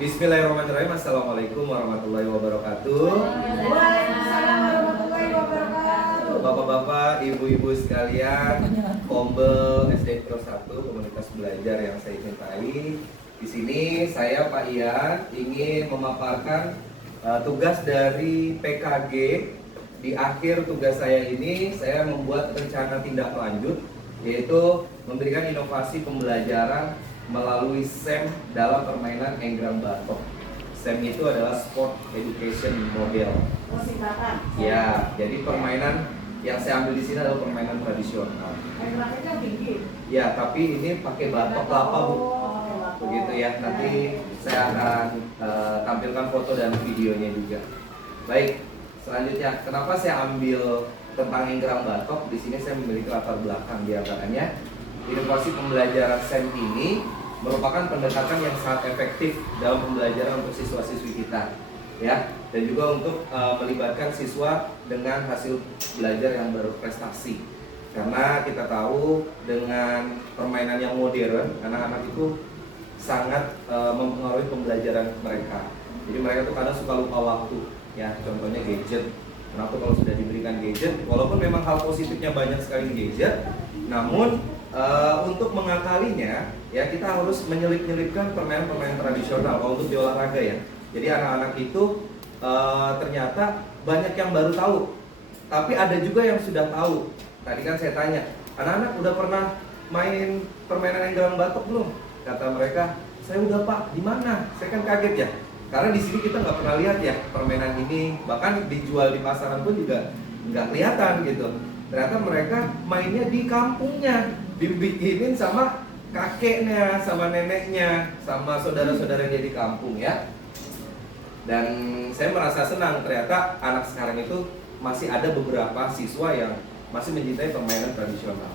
Bismillahirrahmanirrahim. Assalamualaikum warahmatullahi wabarakatuh. Waalaikumsalam warahmatullahi wabarakatuh. Bapak-bapak, ibu-ibu sekalian, Kombel SD Pro 1 komunitas belajar yang saya cintai. Di sini saya Pak Ian ingin memaparkan tugas dari PKG. Di akhir tugas saya ini saya membuat rencana tindak lanjut, yaitu memberikan inovasi pembelajaran melalui SEM dalam permainan Enggrang Batok. SEM itu adalah Sport Education Model. Oh, singkatan. Ya, jadi permainan yang saya ambil di sini adalah permainan tradisional. Enggrangnya tinggi. Ya, tapi ini pakai batok kelapa, Bu. Begitu ya. Nanti saya akan tampilkan foto dan videonya juga. Baik, selanjutnya kenapa saya ambil tentang Enggrang Batok? Di sini saya memiliki latar belakang di antaranya inovasi pembelajaran SEM ini merupakan pendekatan yang sangat efektif dalam pembelajaran untuk siswa-siswi kita, ya, dan juga untuk melibatkan siswa dengan hasil belajar yang berprestasi. Karena kita tahu dengan permainan yang modern, anak-anak itu sangat mempengaruhi pembelajaran mereka. Jadi mereka tuh kadang suka lupa waktu, ya, contohnya gadget. Kenapa kalau sudah diberikan gadget, walaupun memang hal positifnya banyak sekali di gadget, namun untuk mengakalinya, ya, kita harus menyelip-nyelipkan permainan-permainan tradisional kalau untuk di olahraga, ya. Jadi anak-anak itu ternyata banyak yang baru tahu, tapi ada juga yang sudah tahu. Tadi kan saya tanya, anak-anak udah pernah main permainan Enggrang Batok belum? Kata mereka, saya udah Pak. Di mana? Saya kan kaget, ya, karena di sini kita nggak pernah lihat, ya, permainan ini. Bahkan dijual di pasaran pun juga nggak kelihatan gitu. Ternyata mereka mainnya di kampungnya, dibikinin sama kakeknya, sama neneknya, sama saudara-saudaranya di kampung, ya. Dan saya merasa senang ternyata anak sekarang itu masih ada beberapa siswa yang masih mencintai permainan tradisional.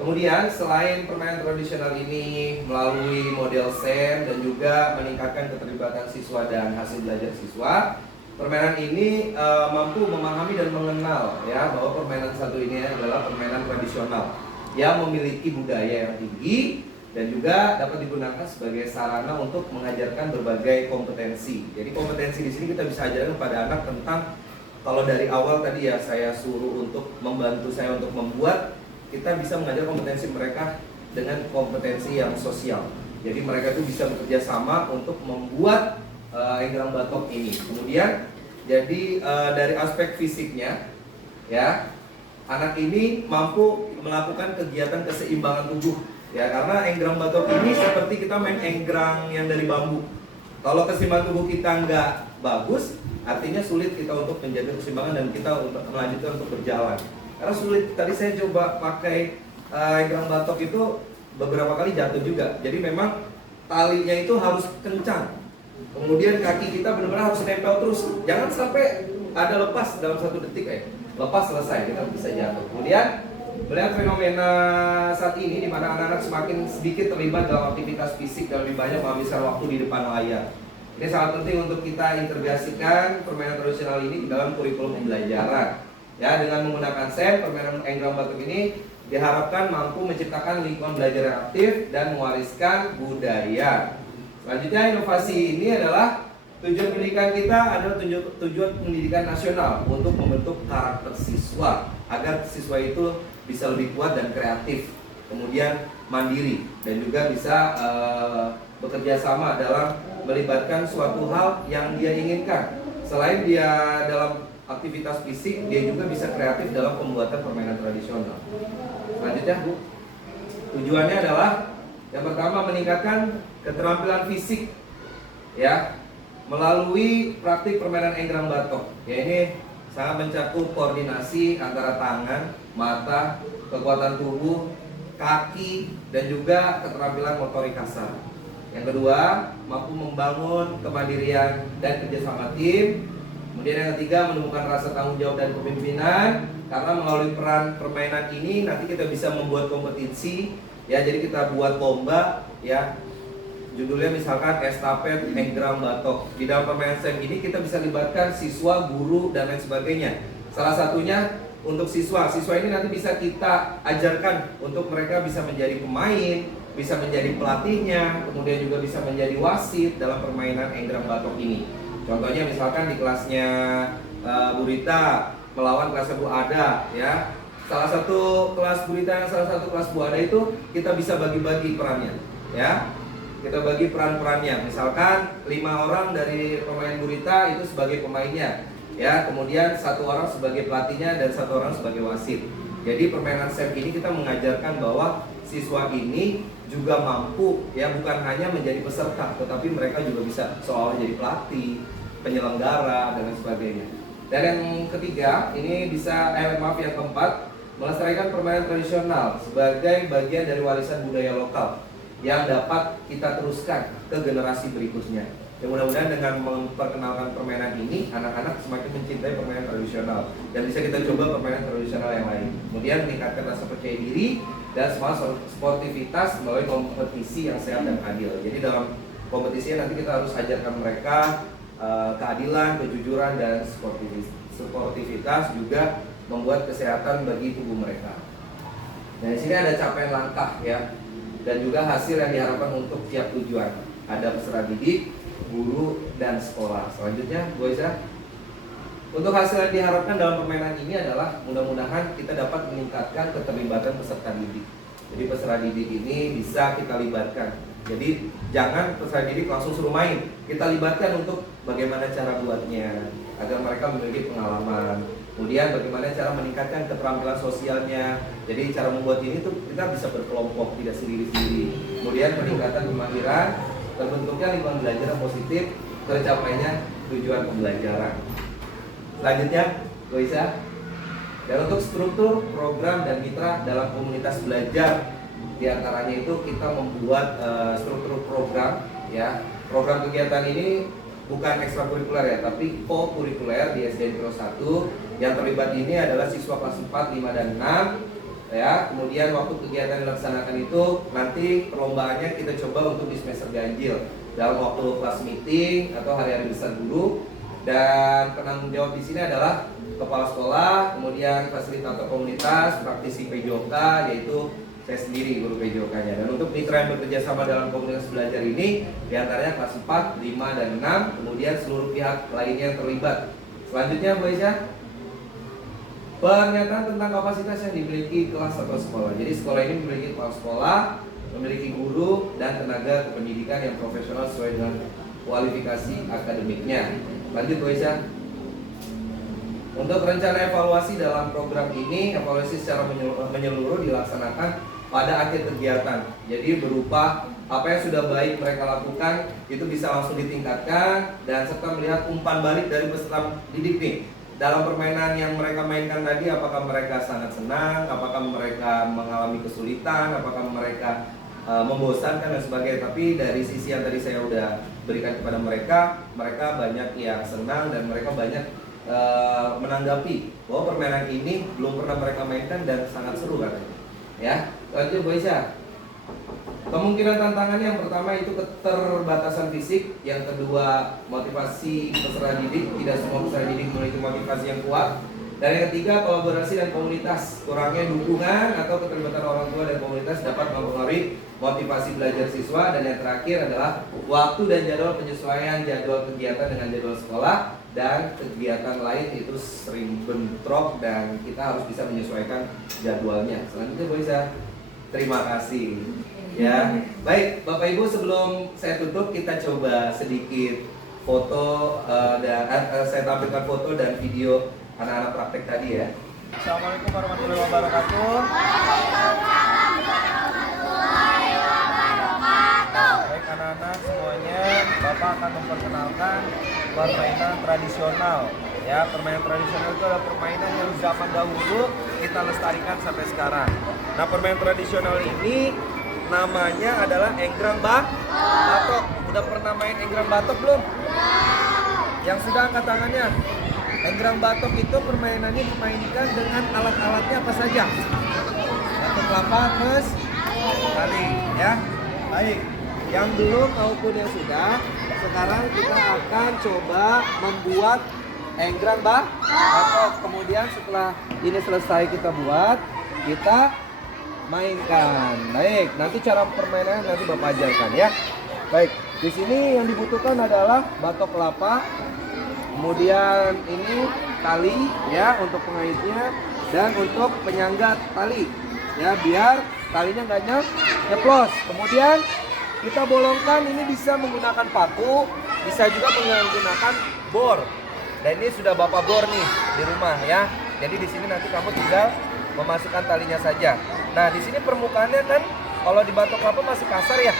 Kemudian selain permainan tradisional ini melalui model SEM dan juga meningkatkan keterlibatan siswa dan hasil belajar siswa, permainan ini mampu memahami dan mengenal, ya, bahwa permainan satu ini adalah permainan tradisional yang memiliki budaya yang tinggi dan juga dapat digunakan sebagai sarana untuk mengajarkan berbagai kompetensi. Jadi kompetensi di sini kita bisa ajarkan kepada anak tentang, kalau dari awal tadi ya saya suruh untuk membantu saya untuk membuat, kita bisa mengajar kompetensi mereka dengan kompetensi yang sosial. Jadi mereka itu bisa bekerja sama untuk membuat Enggrang Batok ini. Kemudian jadi dari aspek fisiknya, ya, anak ini mampu melakukan kegiatan keseimbangan tubuh, ya, karena Enggrang Batok ini seperti kita main enggrang yang dari bambu. Kalau keseimbangan tubuh kita nggak bagus, artinya sulit kita untuk menjaga keseimbangan dan kita untuk melanjutkan untuk berjalan. Karena sulit. Tadi saya coba pakai Enggrang Batok itu beberapa kali jatuh juga. Jadi memang talinya itu harus kencang. Kemudian kaki kita benar-benar harus nempel terus. Jangan sampai ada lepas dalam 1 detik, lepas selesai, kita bisa jatuh. Kemudian melihat fenomena saat ini di mana anak-anak semakin sedikit terlibat dalam aktivitas fisik dan lebih banyak menghabiskan waktu di depan layar. Ini sangat penting untuk kita integrasikan permainan tradisional ini di dalam kurikulum pembelajaran. Ya, dengan menggunakan SEM, permainan Enggrang Batok ini diharapkan mampu menciptakan lingkungan belajar yang aktif dan mewariskan budaya. Selanjutnya, inovasi ini adalah tujuan pendidikan kita adalah tujuan pendidikan nasional untuk membentuk karakter siswa agar siswa itu bisa lebih kuat dan kreatif, kemudian mandiri, dan juga bisa bekerja sama dalam melibatkan suatu hal yang dia inginkan. Selain dia dalam aktivitas fisik, dia juga bisa kreatif dalam pembuatan permainan tradisional. Selanjutnya, Bu, tujuannya adalah yang pertama meningkatkan keterampilan fisik, ya, melalui praktik permainan Enggrang Batok. Ya, ini sangat mencakup koordinasi antara tangan, mata, kekuatan tubuh, kaki, dan juga keterampilan motorik kasar. Yang kedua, mampu membangun kemandirian dan kerjasama tim. Kemudian yang ketiga, menemukan rasa tanggung jawab dan kepemimpinan. Karena melalui peran permainan ini nanti kita bisa membuat kompetisi, ya. Jadi kita buat lomba, ya. Judulnya misalkan estafet Enggrang Batok. Di dalam permainan SEM ini kita bisa libatkan siswa, guru, dan lain sebagainya. Salah satunya untuk siswa ini nanti bisa kita ajarkan untuk mereka bisa menjadi pemain, bisa menjadi pelatihnya, kemudian juga bisa menjadi wasit dalam permainan enggrang batok ini. Contohnya misalkan di kelasnya Bu Rita melawan kelasnya Bu Ada, ya. Salah satu kelas Bu Rita dan salah satu kelas Bu Ada itu kita bisa bagi-bagi perannya, ya. Kita bagi peran-perannya. Misalkan 5 orang dari pemain Bu Rita itu sebagai pemainnya, ya. Kemudian 1 orang sebagai pelatihnya dan 1 orang sebagai wasit. Jadi permainan SEM ini kita mengajarkan bahwa siswa ini juga mampu, ya, bukan hanya menjadi peserta, tetapi mereka juga bisa seolah jadi pelatih, penyelenggara, dan lain sebagainya. Dan yang ketiga, ini yang keempat, melestarikan permainan tradisional sebagai bagian dari warisan budaya lokal yang dapat kita teruskan ke generasi berikutnya. Ya, mudah-mudahan dengan memperkenalkan permainan ini, anak-anak semakin mencintai permainan tradisional dan bisa kita coba permainan tradisional yang lain. Kemudian meningkatkan rasa percaya diri dan semangat sportivitas melalui kompetisi yang sehat dan adil. Jadi dalam kompetisi nanti kita harus ajarkan mereka keadilan, kejujuran, dan sportivitas juga membuat kesehatan bagi tubuh mereka. Nah, di sini ada capaian langkah, ya, dan juga hasil yang diharapkan untuk tiap tujuan. Ada peserta didik, guru, dan sekolah. Selanjutnya, Bu Aisyah. Untuk hasil yang diharapkan dalam permainan ini adalah mudah-mudahan kita dapat meningkatkan keterlibatan peserta didik. Jadi peserta didik ini bisa kita libatkan. Jadi jangan peserta didik langsung suruh main. Kita libatkan untuk bagaimana cara buatnya agar mereka memiliki pengalaman. Kemudian bagaimana cara meningkatkan keterampilan sosialnya. Jadi cara membuat ini tuh kita bisa berkelompok, tidak sendiri-sendiri. Kemudian peningkatan kemahiran, terbentuknya lingkungan belajar yang positif, tercapainya tujuan pembelajaran. Selanjutnya, Bu Aisyah. Dan untuk struktur, program, dan mitra dalam komunitas belajar, diantaranya itu kita membuat struktur program, ya. Program kegiatan ini bukan ekstrakurikuler, ya, tapi co-kurikuler di SD Mikro 1. Yang terlibat ini adalah siswa kelas 4, 5, dan 6, ya. Kemudian waktu kegiatan dilaksanakan itu nanti perlombaannya kita coba untuk di semester ganjil dalam waktu kelas meeting atau hari-hari besar guru. Dan penanggung jawab di sini adalah kepala sekolah, kemudian fasilitator komunitas, praktisi PJOK, yaitu saya sendiri guru PJOK-nya. Dan untuk mitra yang bekerja sama dalam komunitas belajar ini diantaranya kelas 4, 5, dan 6, kemudian seluruh pihak lainnya yang terlibat. Selanjutnya, Bu Aisyah, pernyataan tentang kapasitas yang dimiliki kelas atau sekolah. Jadi sekolah ini memiliki kepala sekolah, memiliki guru, dan tenaga kependidikan yang profesional sesuai dengan kualifikasi akademiknya. Lanjut, Bu Aisyah. Untuk rencana evaluasi dalam program ini, evaluasi secara menyeluruh dilaksanakan pada akhir kegiatan. Jadi berupa apa yang sudah baik mereka lakukan itu bisa langsung ditingkatkan, dan serta melihat umpan balik dari peserta didik nih. Dalam permainan yang mereka mainkan tadi, apakah mereka sangat senang, apakah mereka mengalami kesulitan, apakah mereka membosankan dan sebagainya. Tapi dari sisi yang tadi saya udah berikan kepada mereka, mereka banyak yang senang dan mereka banyak menanggapi bahwa permainan ini belum pernah mereka mainkan dan sangat seru katanya. Ya, lanjut Bu Aisyah. Kemungkinan tantangannya yang pertama itu keterbatasan fisik, yang kedua motivasi peserta didik, tidak semua peserta didik memiliki motivasi yang kuat. Dan yang ketiga, kolaborasi dan komunitas, kurangnya dukungan atau keterlibatan orang tua dan komunitas dapat mempengaruhi motivasi belajar siswa. Dan yang terakhir adalah waktu dan jadwal penyesuaian jadwal kegiatan dengan jadwal sekolah, dan kegiatan lain itu sering bentrok dan kita harus bisa menyesuaikan jadwalnya. Selanjutnya Bu Aisyah, terima kasih. Ya, baik Bapak Ibu, sebelum saya tutup kita coba sedikit foto dan saya tampilkan foto dan video anak-anak praktek tadi, ya. Assalamualaikum warahmatullahi wabarakatuh. Baik anak-anak semuanya, Bapak akan memperkenalkan permainan tradisional. Ya, permainan tradisional itu adalah permainan yang zaman dahulu kita lestarikan sampai sekarang. Nah, permainan tradisional ini namanya adalah enggrang batok. Udah pernah main enggrang batok belum? Yang sudah angkat tangannya. Enggrang batok itu permainannya dimainkan dengan alat-alatnya apa saja? Satu kelapa, terus tali, ya. Baik. Yang belum maupun yang sudah, sekarang kita akan coba membuat enggrang batok. Kemudian setelah ini selesai kita buat, kita mainkan. Baik, nanti cara permainannya nanti Bapak ajarkan ya. Baik, di sini yang dibutuhkan adalah batok kelapa, kemudian ini tali ya untuk pengaitnya dan untuk penyangga tali ya biar talinya nggak nyeplos. Kemudian kita bolongkan, ini bisa menggunakan paku, bisa juga menggunakan bor. Dan ini sudah Bapak bor nih di rumah ya. Jadi di sini nanti kamu tinggal memasukkan talinya saja. Nah, di sini permukaannya kan kalau di batok kelapa masih kasar ya.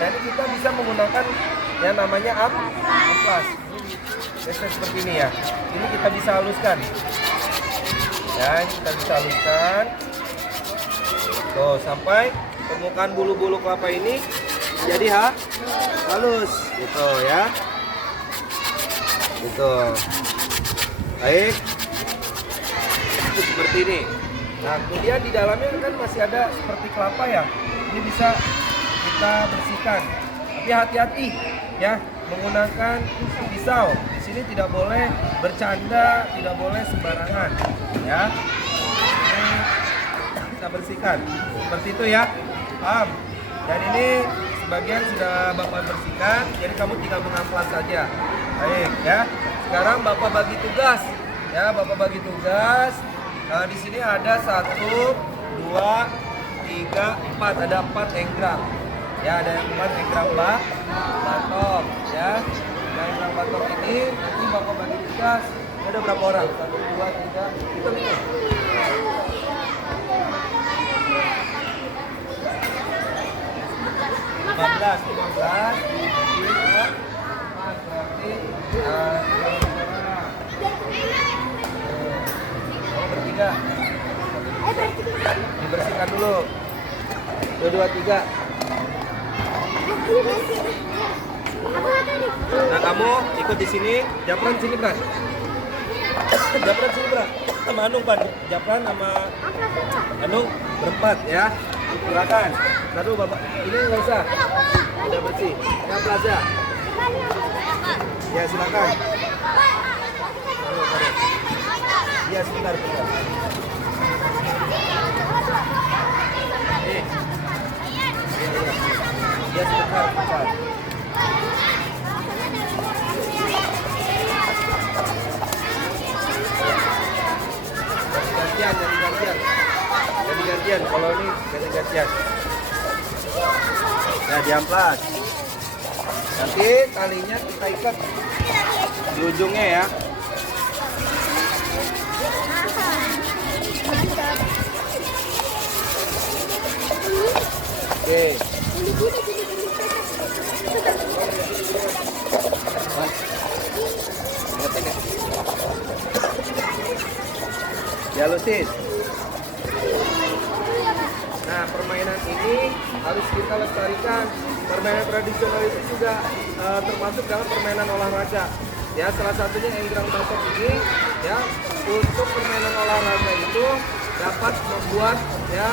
Jadi kita bisa menggunakan yang namanya amplas. Ini seperti ini ya. Ini kita bisa haluskan. Ya, ini kita bisa haluskan. Tuh, sampai permukaan bulu-bulu kelapa ini jadi halus gitu ya. Gitu. Baik. Seperti ini. Nah, kemudian di dalamnya kan masih ada seperti kelapa ya. Ini bisa kita bersihkan. Tapi hati-hati ya menggunakan pisau. Di sini tidak boleh bercanda, tidak boleh sembarangan ya. Ini kita bersihkan. Seperti itu ya. Paham? Dan ini sebagian sudah Bapak bersihkan, jadi kamu tinggal mengamplas saja. Baik ya. Sekarang Bapak bagi tugas. Ya, Bapak bagi tugas. Nah, di sini ada 1, 2, 3, 4. Ada 4 enggrang. Ya, ada 4 enggrang batok. Ya, nah, enggrang batok ini nanti Bapak bagi tugas. Ada berapa orang? 1, 2, 3. Hitung itu. 15. Bertiga. Dibersihkan dulu. 1, 2, 3. Nah, kamu ikut di sini. Japran sini, Bran. Japran sini, Bran. Sama Anung, Pan. Japran sama Anung berempat ya. Silakan. Aduh, Bapak. Ini nggak usah. Udah bersih. Yang plaza. Ya, silakan. Ya, sebentar. Ya, sebentar. Gantian. Kalau ini gantian. Nah, diamplas. Nanti talinya kita ikat di ujungnya ya. Oke. Dihalusin. Nah, permainan ini harus kita lestarikan. Permainan tradisional itu juga termasuk dalam permainan olahraga. Ya, salah satunya enggrang batok ini ya untuk permainan olahraga itu dapat membuat ya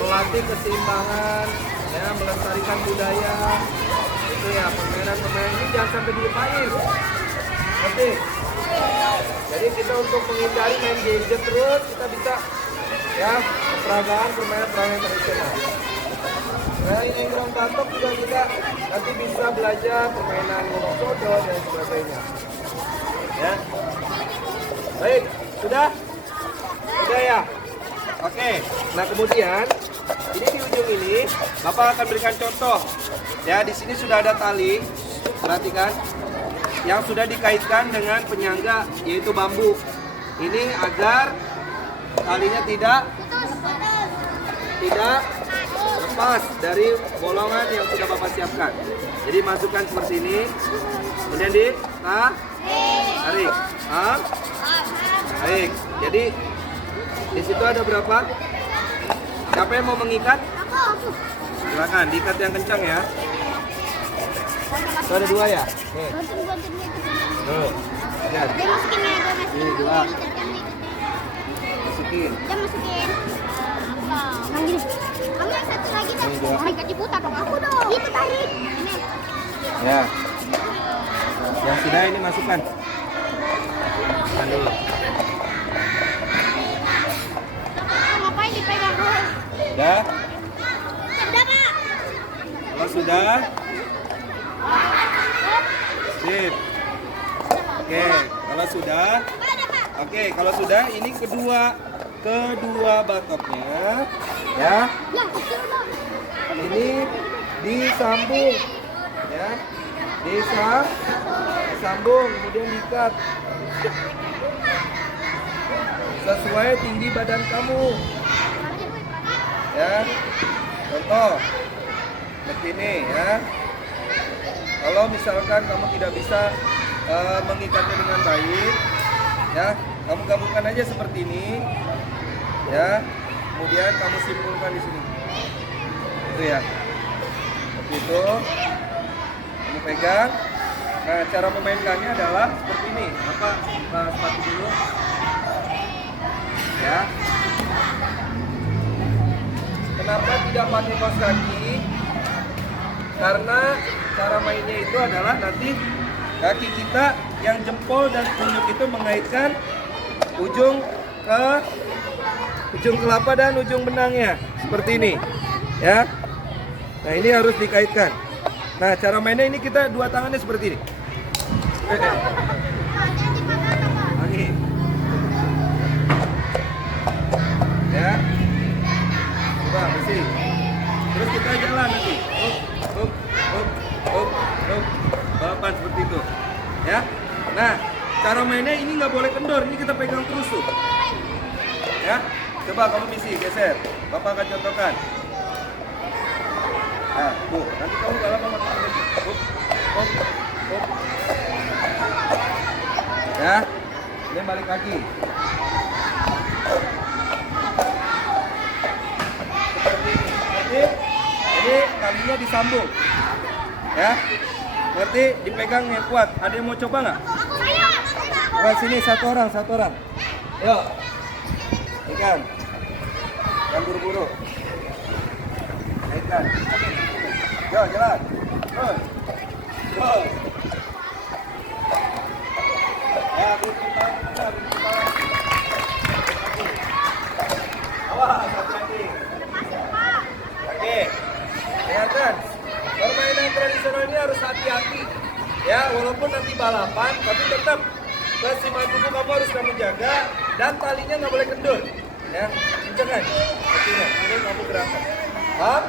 melatih keseimbangan, ya melestarikan budaya. Itu ya permainan ini jangan sampai dilupain. Oke. Jadi kita untuk menghindari main gadget terus, kita bisa ya peragaan permainan tradisional. Selain enggrang batok juga kita nanti bisa belajar permainan ngomong sodor dan sebagainya. Ya. Baik, sudah? Sudah ya? Oke. Nah, kemudian ini di ujung ini Bapak akan berikan contoh. Ya, di sini sudah ada tali. Perhatikan. Yang sudah dikaitkan dengan penyangga yaitu bambu. Ini agar talinya tidak lepas dari bolongan yang sudah Bapak siapkan. Jadi masukkan seperti ini. Kemudian tarik. Baik. Jadi di situ ada berapa? Siapa yang mau mengikat? Silakan diikat yang kencang ya. Itu ada 2 ya? Nih. Tuh. Lihat. Ini 2. Masukin. Kamu yang satu lagi kan? Mereka diputar dong. Aku dong. Itu tarik. Ini. Ya. Yang sudah ini masukkan. Tahan dulu. Ngapain dipegang dulu? Udah? Kalau sudah? Sip. Oke, kalau sudah? Oke, kalau sudah ini kedua batoknya ya. Ini disambung ya. Disambung kemudian diikat sesuai tinggi badan kamu. Ya. Contoh seperti ini ya. Kalau misalkan kamu tidak bisa mengikatnya dengan baik, ya, kamu gabungkan aja seperti ini, ya. Kemudian kamu simpulkan di sini, itu ya. Seperti itu, kamu pegang. Nah, cara memainkannya adalah seperti ini. Apa? Sepatu dulu, ya. Kenapa tidak pakai kaos kaki? Karena cara mainnya itu adalah nanti kaki kita yang jempol dan tunjuk itu mengaitkan ujung kelapa dan ujung benangnya seperti ini, ya. Nah, ini harus dikaitkan. Nah, cara mainnya ini kita dua tangannya seperti ini. Lagi, ya. Coba mesti. Terus kita jalan nanti. Balapan seperti itu, ya. Nah, cara mainnya ini nggak boleh kendor, ini kita pegang terus tuh, ya. Coba kamu misi geser, Bapak akan contohkan. Nah, tuh, nanti kamu balapan sama teman. Ya, ini balik kaki. Seperti ini. Jadi talinya disambung, ya. Berarti dipegang yang kuat. Ada yang mau coba nggak? Coba sini satu orang. Yuk, ikan. Jangan buru-buru. Ikan. Yuk, jalan. Terus. Ya, awas, hati-hati. Oke, dengarkan. Permainan tradisional ini harus hati-hati, ya. Walaupun nanti balapan, tapi tetap keseimbangan tubuh kamu harus kamu jaga dan talinya nggak boleh kendor, ya. Jangan, kemudian kamu gerakan. Paham?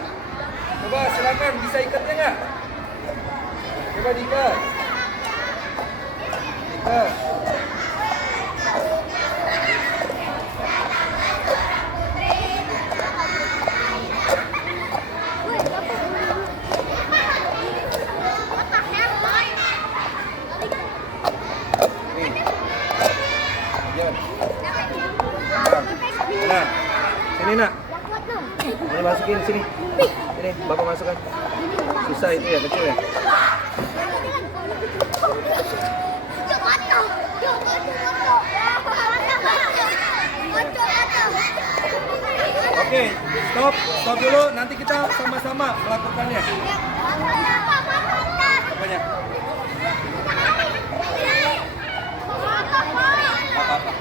Coba silakan, bisa ikatnya nggak? Coba diikat. Nah, sini nak. Ini masukin sini. Ini Bapak masukkan. Susah itu ya, kecil ya. Oke, stop dulu. Nanti kita sama-sama melakukannya. Apanya? Apa?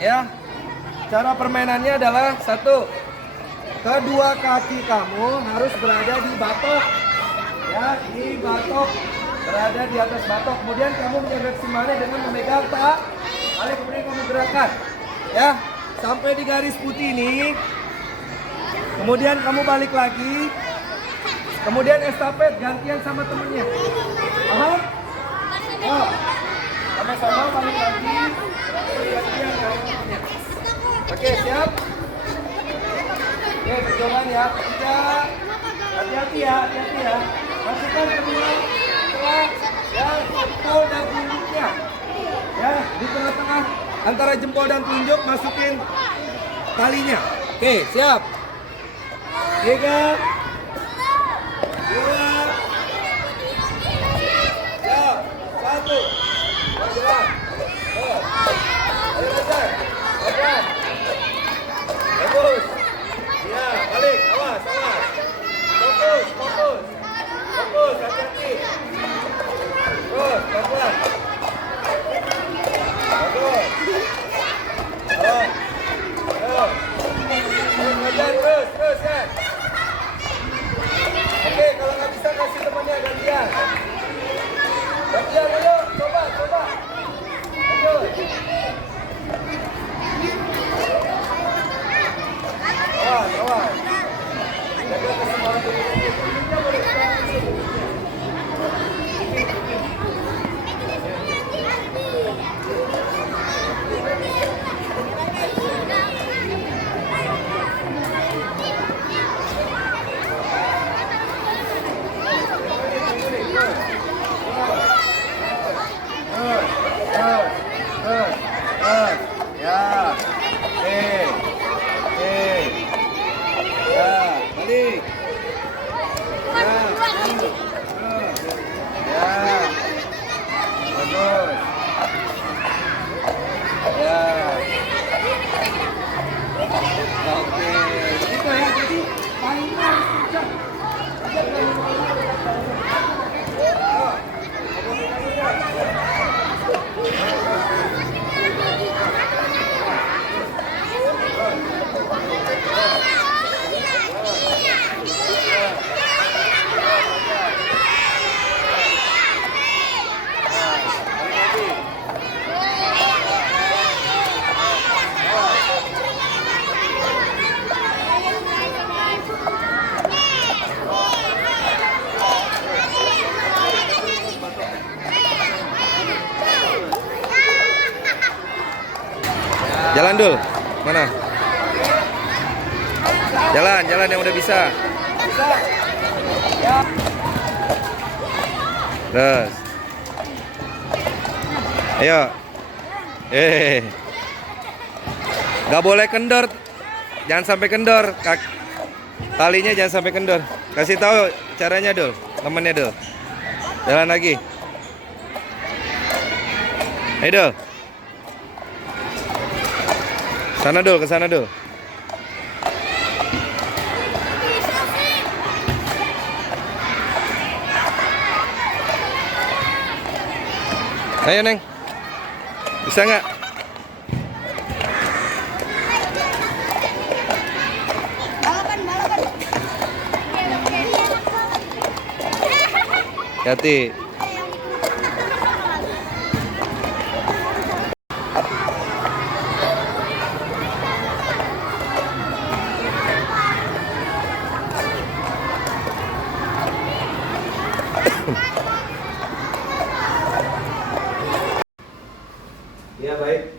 Ya, cara permainannya adalah satu, kedua kaki kamu harus berada di batok, ya, di batok, berada di atas batok. Kemudian kamu menjaga keseimbangan dengan memegang tali, kemudian kamu gerakan, ya, sampai di garis putih ini. Kemudian kamu balik lagi, kemudian estafet gantian sama temennya. Paham? Oh, sama-sama balik lagi. Oke, siap? Oke, percobaan ya. Tiga. Hati-hati ya. Masukkan kedua setelah ya, jempol dan telunjuknya. Ya, di tengah-tengah antara jempol dan telunjuk masukin talinya. Oke, siap? 3, 2, siap, 1. Bergerak. Ayo lancar. Bagus. Ya, balik. Awas, awas. Fokus, fokus. Fokus, hati-hati. Terus, pelan-pelan. Bagus. Awas. Ayo. Terus, ngejar, terus kan. Oke, kalau nggak bisa kasih temannya gantian. Gantian, ayo. Coba. Lanjut. Awas. Jaga keseimbangan tubuhnya boleh ya. Ya, balik. Ya. Bagus. Ya. Oke. Itu ya, jadi mainnya harus kencang. Jalan dul, mana? Jalan yang udah bisa. Terus, ayo, nggak boleh kendor, jangan sampai kendor, talinya jangan sampai kendor. Kasih tahu caranya dul, temennya dul. Jalan lagi. Ayo dul. Sana dul, ke sana dul. Ayo Neng, bisa nggak? Balapan. Hati. Ya baik,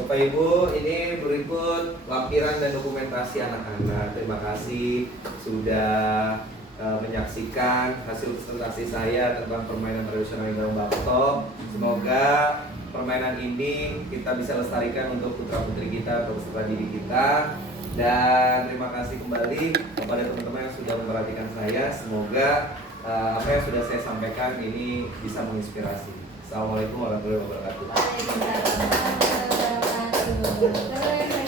Bapak Ibu, ini berikut lampiran dan dokumentasi anak-anak. Terima kasih sudah menyaksikan hasil presentasi saya tentang permainan tradisional Indra Bakto. Semoga permainan ini kita bisa lestarikan untuk putra-putri kita, untuk peserta didik kita. Dan terima kasih kembali kepada teman-teman yang sudah memperhatikan saya. Semoga apa yang sudah saya sampaikan ini bisa menginspirasi. Assalamualaikum warahmatullahi wabarakatuh. Waalaikumsalam warahmatullahi wabarakatuh.